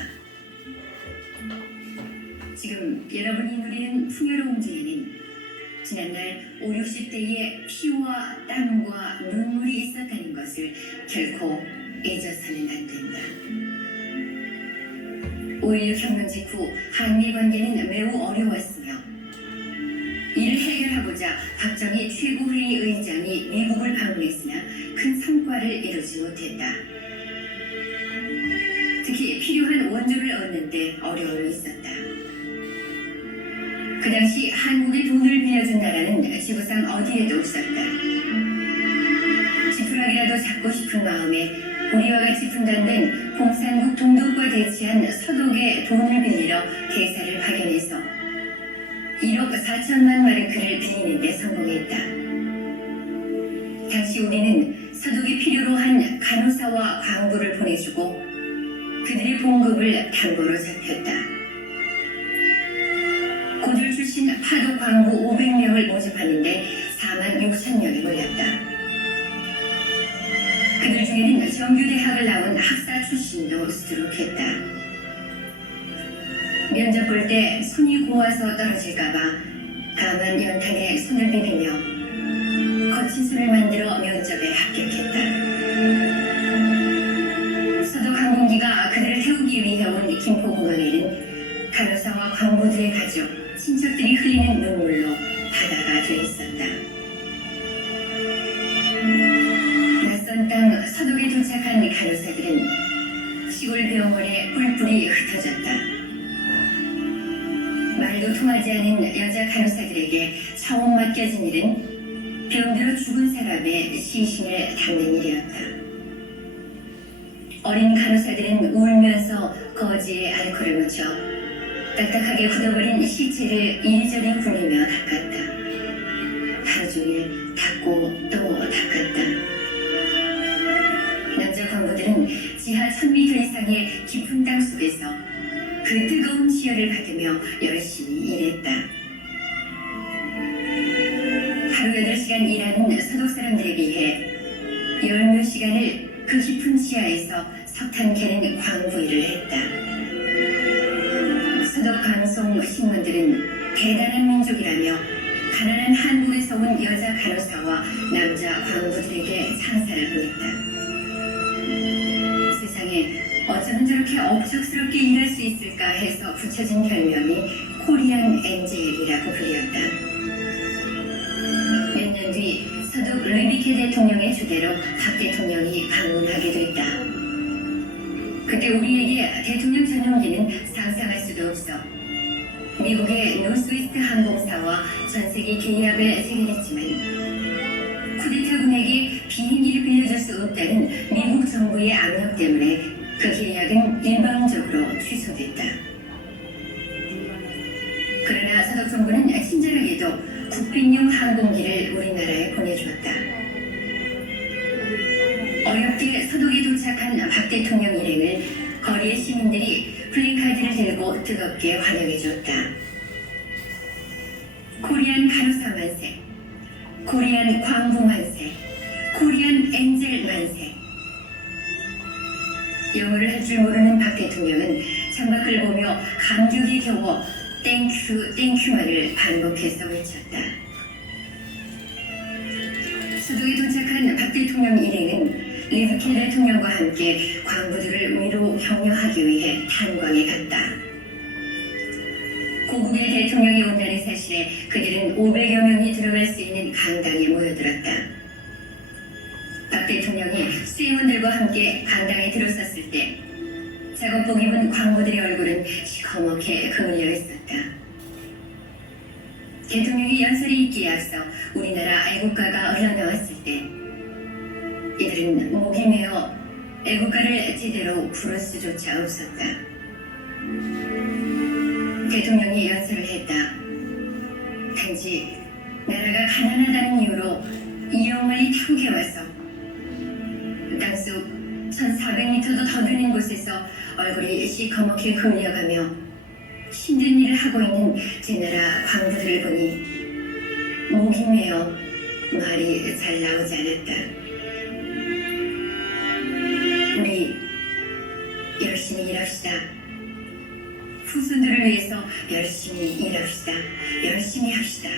지금 여러분이 누리는 풍요로운 지혜는 지난날 5, 60대의 피와 땀과 눈물이 있었다는 것을 결코 잊어서는 안 된다. 5.16 혁명 직후 한미 관계는 매우 어려웠으며 고자 박정희 최고회의 의장이 미국을 방문했으나 큰 성과를 이루지 못했다. 특히 필요한 원조를 얻는 데 어려움이 있었다. 그 당시 한국에 돈을 빌려준 나라는 지구상 어디에도 없었다. 지푸라기라도 잡고 싶은 마음에 우리와 같이 분단된 공산국 동독과 대치한 서독에 돈을 빌리러 대사를 파견해서 1억 4천만 마르크를 빌리는 데 성공했다. 당시 우리는 서독이 필요로 한 간호사와 광부를 보내주고 그들의 봉급을 담보로 잡혔다. 고졸 출신 파독 광부 500명을 모집하는데 4만 6천 명이 몰렸다. 그들 중에는 정규대학을 나온 학사 출신도 수두룩했다. 면접 볼 때 손이 고와서 떨어질까봐 가만 연탄에 손을 비비며 거친 술을 만들어 면접에 합격했다. 서독 항공기가 그들을 태우기 위해 온 김포공항에는 간호사와 광부들의 가족, 친척들이 흘리는 눈물로 바다가 돼 있었다. 낯선 땅 서독에 도착한 간호사들은 시골 병원에 뿔뿔이 흩어졌다. 말도 통하지 않은 여자 간호사들에게 처음 맡겨진 일은 병들어 죽은 사람의 시신을 닦는 일이었다. 어린 간호사들은 울면서 거지에 알코올을 묻혀 딱딱하게 굳어버린 시체를 이리저리 굴리며 닦았다. 하루 종일 닦고 또 닦았다. 남자 광부들은 지하 1000m 이상의 깊은 땅 속에서 그 뜨거운 지혈을 받으며 열심히 일했다. 하루 8시간 일하는 서독 사람들에 비해 10몇 시간을 그 깊은 지하에서 석탄 캐는 광부 일을 했다. 서독 방송 신문들은 대단한 민족이라며 가난한 한국에서 온 여자 간호사와 남자 광부들에게 상사를 보냈다. 세상에 어쩌면 저렇게 억척스럽게 일할 수 있을까 해서 붙여진 별명이 코리안 엔젤이라고 불렸다. 몇 년 뒤 서독 르비케 대통령의 주대로 박 대통령이 방문하게 됐다. 그때 우리에게 대통령 전용기는 상상할 수도 없어. 미국의 노스웨스트 항공사와 전세계 계약을 체결했지만 쿠데타군에게 비행기를 빌려줄 수 없다는 미국 정부의 압력 때문에 그 계약은 일방적으로 취소됐다. 그러나 서독 정부는 친절하게도 국빈용 항공기를 우리나라에 보내주었다. 어렵게 서독에 도착한 박 대통령 일행을 거리의 시민들이 플래카드를 들고 뜨겁게 환영해줬다. 코리안 간호사 만세, 코리안 광부 만세, 코리안 엔젤 만세. 영어를 할 줄 모르는 박 대통령은 창밖을 보며 감격이 겨워 땡큐 땡큐만을 반복해서 외쳤다. 수도에 도착한 박 대통령 일행은 리브케 대통령과 함께 광부들을 위로 격려하기 위해 탄광에 갔다. 고국의 대통령이 온다는 사실에 그들은 500여 명이 들어갈 수 있는 강당에 모여들었다. 박 대통령이 수행원들과 함께 강당에 들어섰을 때 작업복 입은 광부들의 얼굴은 시커멓게 그을려 있었다. 대통령이 연설이 있기에 앞서 우리나라 애국가가 흘러나왔을 때 이들은 목이 메어 애국가를 제대로 부를 수조차 없었다. 대통령이 연설을 했다. 단지 나라가 가난하다는 이유로 이영만이 타국에 와서 땅속 1400m도 더 되는 곳에서 얼굴이 시커멓게 그을려가며 힘든 일을 하고 있는 제 나라 광부들을 보니 목이 메어 말이 잘 나오지 않았다. 우리 열심히 일합시다. 후손들을 위해서 열심히 일합시다. 열심히 합시다.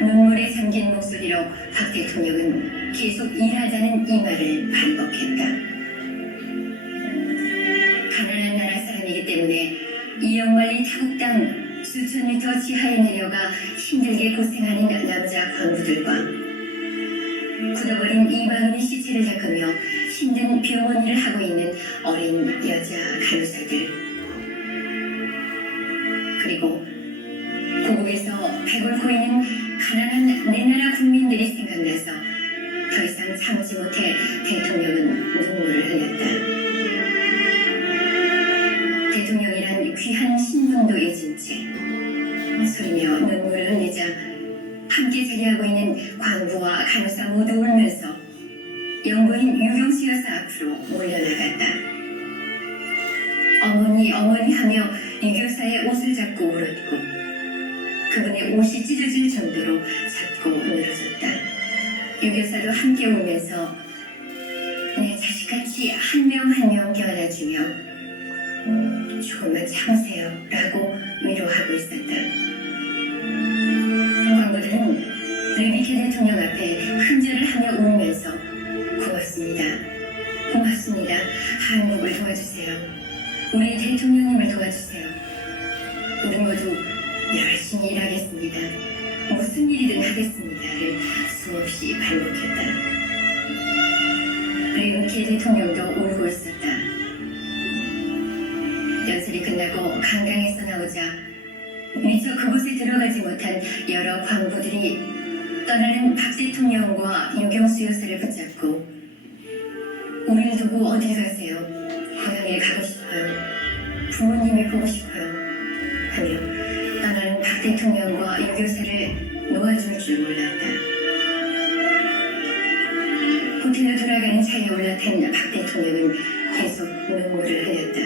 눈물에 잠긴 목소리로 박 대통령은 계속 일하자는 이 말을 반복했다. 가난한 나라 사람이기 때문에 이영만리 타국 땅 수천 미터 지하에 내려가 힘들게 고생하는 남자 광부들과 굳어버린 이방인의 시체를 닦으며 힘든 병원 일을 하고 있는 어린 여자 간호사들, 그리고 고국에서 배골고 있는 가난한 내 나라 국민들이 생각나서 더 이상 참지 못해 대통령은 눈물을 흘렸다. 대통령이란 귀한 신분도 잊은 채 소리며 눈물을 흘리자 함께 자리하고 있는 광부와 간호사 모두 울면서 영부인 유경수 여사 앞으로 몰려나갔다. 어머니 어머니 하며 유교사의 옷을 잡고 울었고 그분의 옷이 찢어질 정도로 작고 늘어졌다. 유교사도 함께 울면서 내 자식같이 한 명 한 명 껴안아주며 조금만 참으세요 라고 위로하고 있었다. 광부들은 르비케 대통령 앞에 큰절을 하며 울면서 고맙습니다. 고맙습니다. 한국을 도와주세요. 우리 대통령님을 도와주세요. 우리 모두 열심히 일하겠습니다. 무슨 일이든 하겠습니다를 수없이 반복했다. 르비케 대통령도 울고 있었다. 연설이 끝나고 강당에서 나오자 미처 그곳에 들어가지 못한 여러 광부들이 떠나는 박 대통령과 유경수 여사를 붙잡고 우리를 두고 어딜 가세요? 고향에 가고 싶어요. 부모님을 보고 싶어요. 하며 떠나는 박 대통령과 유교사를 놓아줄 줄 몰랐다. 호텔로 돌아가는 차에 올라탄 박 대통령은 계속 눈물을 흘렸다.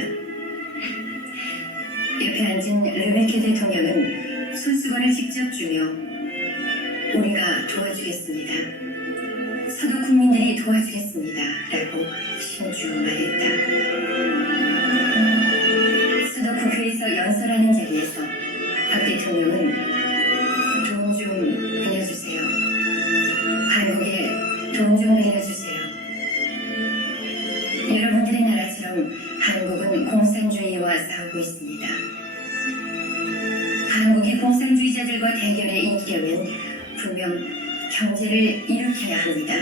옆에 앉은 르베케 대통령은 손수건을 직접 주며 우리가 도와주겠습니다. 서독 국민들이 도와주겠습니다. 라고 신주 말했다. 서독 국회에서 연설하는 자리에서 박 대통령은 돈 좀 빌려주세요. 한국에 돈 좀 빌려주세요. 여러분들의 나라처럼 한국은 공산주의와 싸우고 있습니다. 한국이 공산주의자들과 대결에 이기려면 분명 경제를 일으켜야 합니다.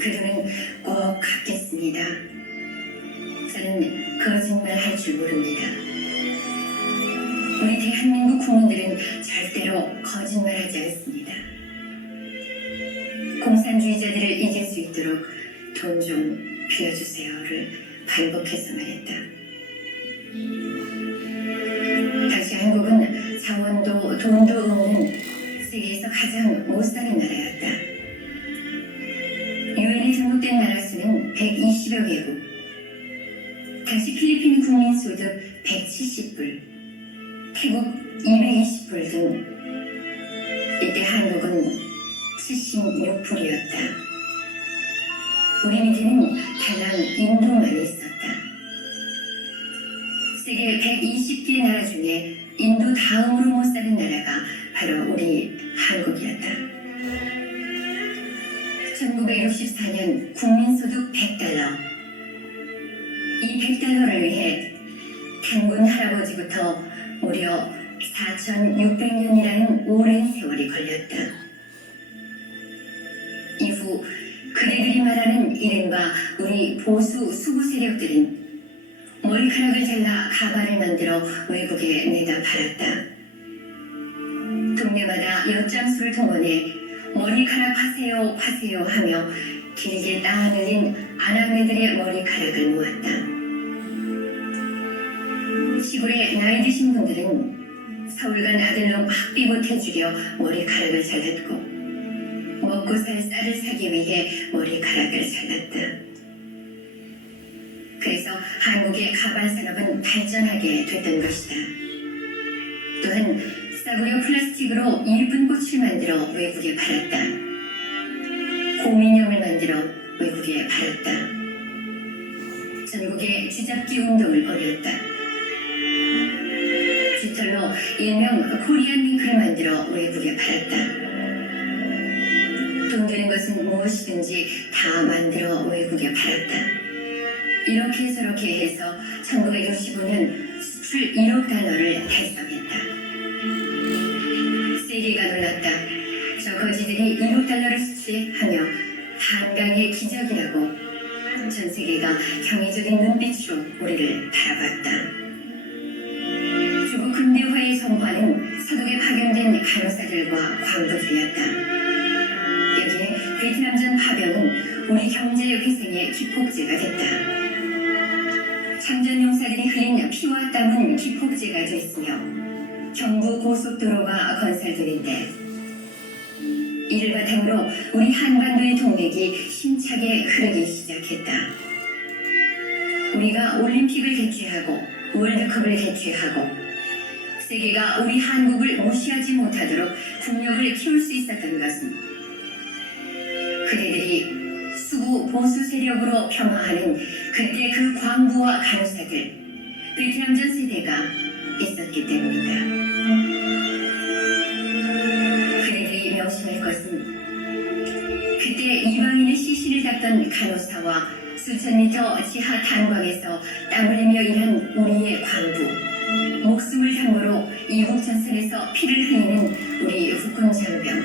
그 돈은 꼭 갚겠습니다. 저는 거짓말 할 줄 모릅니다. 우리 대한민국 국민들은 절대로 거짓말하지 않습니다. 공산주의자들을 이길 수 있도록 돈 좀 빌려주세요를 반복해서 말했다. 당시 한국은 자원도 돈도 없는 세계에서 가장 못 사는 나라였다. 유엔에 등록된 나라 수는 120여 개국. 당시 필리핀 국민 소득 170불, 태국 220불 등 이때 한국은 76불이었다. 우리 밑에는 달랑 인도만 있었다. 세계 120개 나라 중에 인도 다음으로 못 사는 나라가 바로 우리 한국이었다. 1964년 국민소득 100달러. 이 100달러를 위해 단군 할아버지부터 무려 4,600년이라는 오랜 세월이 걸렸다. 이후 그대들이 말하는 이른바 우리 보수 수구 세력들은 머리카락을 잘라 가발을 만들어 외국에 내다 팔았다. 동네마다 엿장수를 동원해 머리카락 파세요 파세요 하며 길게 따늘린 아낙네들의 머리카락을 모았다. 시골에 나이 드신 분들은 서울 간 아들놈 학비 보태주려 머리카락을 잘랐고 먹고 살 쌀을 사기 위해 머리카락을 잘랐다. 그래서 한국의 가발 산업은 발전하게 됐던 것이다. 또한 싸구려 플라스틱으로 예쁜 꽃을 만들어 외국에 팔았다. 곰인형을 만들어 외국에 팔았다. 전국에 쥐잡기 운동을 벌였다. 쥐털로 일명 코리안 밍크를 만들어 외국에 팔았다. 돈 되는 것은 무엇이든지 다 만들어 외국에 팔았다. 이렇게 저렇게 해서 1965년 수출 1억 달러를 달성했다. 일일이 1억 달러를 수출하며 한강의 기적이라고 전 세계가 경이적인 눈빛으로 우리를 바라봤다. 주고 근대화의 성과는 서독에 파견된 간호사들과 광부들이었다. 여기에 베트남전 파병은 우리 경제 회생의 기폭제가 됐다. 참전 용사들이 흘린 피와 땀은 기폭제가 됐으며 경부 고속도로가 건설되는데 이를 바탕으로 우리 한반도의 동맥이 힘차게 흐르기 시작했다. 우리가 올림픽을 개최하고 월드컵을 개최하고 세계가 우리 한국을 무시하지 못하도록 국력을 키울 수 있었던 것은 그대들이 수구 보수 세력으로 평화하는 그때 그 광부와 간호사들, 베트남전 세대가 있었기 때문이다. 그대들이 명심할 것은 그때 이방인의 시신을 닦던 간호사와 수천 미터 지하 탄광에서 땀 흘리며 일한 우리의 광부, 목숨을 담보로 이국전선에서 피를 흘리는 우리 국군 장병,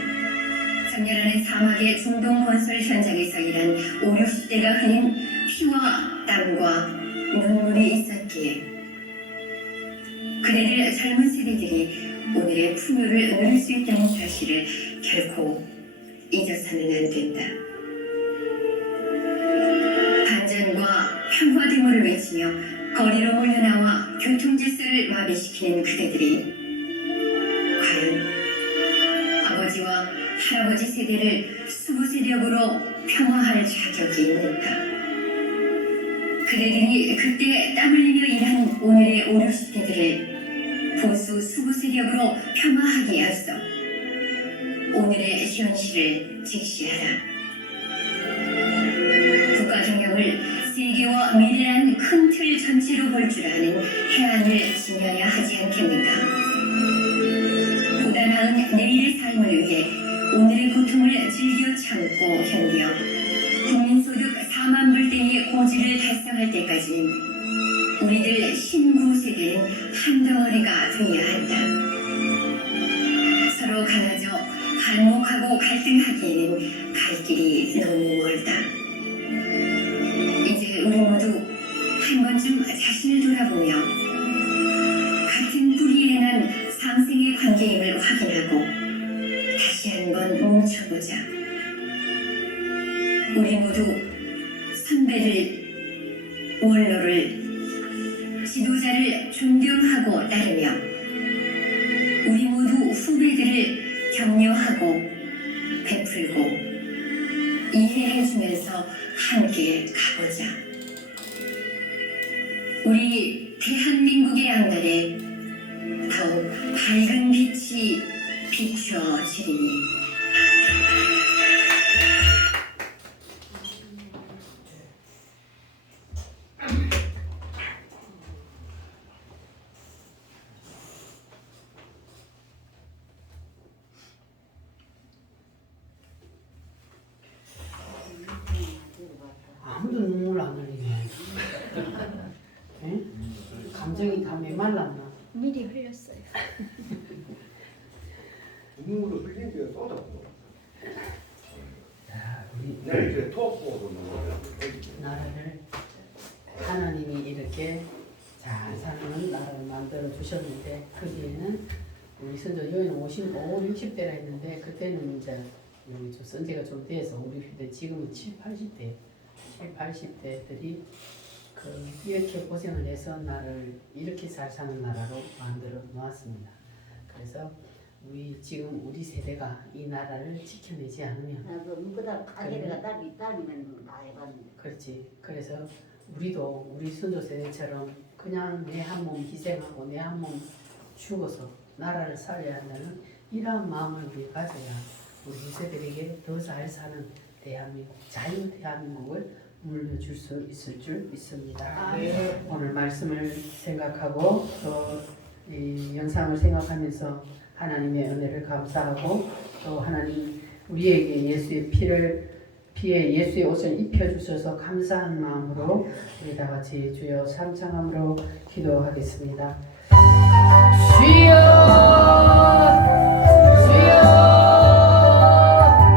작년하는 사막의 중동 건설 현장에서 일한 5, 60대가 흘린 피와 땀과 눈물이 있었기에 그대들 젊은 세대들이 오늘의 풍요를 누릴 수 있다는 사실을 결코 잊어서는 안 된다. 반전과 평화 등을 외치며 거리로 몰려나와 교통질서를 마비시키는 그대들이 과연 아버지와 할아버지 세대를 수구 세력으로 평화할 자격이 있는가? 그대들이 그때 땀 흘리며 일한 오늘의 5, 60대들을 보수 수구 세력으로 평화하기에 앞서 오늘의 현실을 직시하라. 국가 경영을 세계와 미래라는 큰 틀 전체로 볼 줄 아는 해안을 지녀야 하지 않겠는가? 보다 나은 내일의 삶을 위해 오늘의 고통을 즐겨 참고 견뎌 국민소득 4만 불대의 고지를 달성할 때까지는 우리들 신구 세대는 한 덩어리가 되어야 한다. 서로 갈라져 반목하고 갈등하기에는 갈 길이 너무 멀다. 이제 우리 모두 한 번쯤 자신을 돌아보며 같은 뿌리에 난 상생의 관계임을 확인하고 다시 한번 뭉쳐보자. 우리 모두 선배를, 원로를, 지도자를 존경하고 따르며 우리 모두 후배들을 격려하고 베풀고 이해해주면서 함께 가보자. 우리 대한민국의 양날에 더욱 밝은 빛이 비춰지리니 아무도 눈물 안 흘리네. 응? 감정이 다 메말랐나? 미리 흘렸어요. 눈물을 흘린 게 쏟았고 자, 우리 네, 이제 토하고 나라를 하나님이 이렇게 잘 사는 나라를 만들어 주셨는데 거기에는 우리 선조 여기는 55, 60대라 했는데 그때는 이제 여기 좀 선제가 좀 돼서 우리 후대 지금은 7, 80대, 7, 80대들이 이렇게 고생을 해서 나를 이렇게 잘 사는 나라로 만들어 놓았습니다. 그래서 지금 우리 세대가 이 나라를 지켜내지 않으면 나도 누구다 가게가 딸이면 다 해봤는데. 그렇지. 그래서 우리도 우리 선조 세대처럼 그냥 내 한 몸 희생하고 내 한 몸 죽어서 나라를 살려야 한다는 이러한 마음을 우리 가져야 우리 세대에게 더 잘 사는 대한민국, 자유 대한민국을 물려줄 수 있을 줄 믿습니다. 네. 오늘 말씀을 생각하고 또 이 영상을 생각하면서 하나님의 은혜를 감사하고 또 하나님 우리에게 예수의 피에 예수의 옷을 입혀주셔서 감사한 마음으로 우리 다 같이 주여 삼창함으로 기도하겠습니다. 주여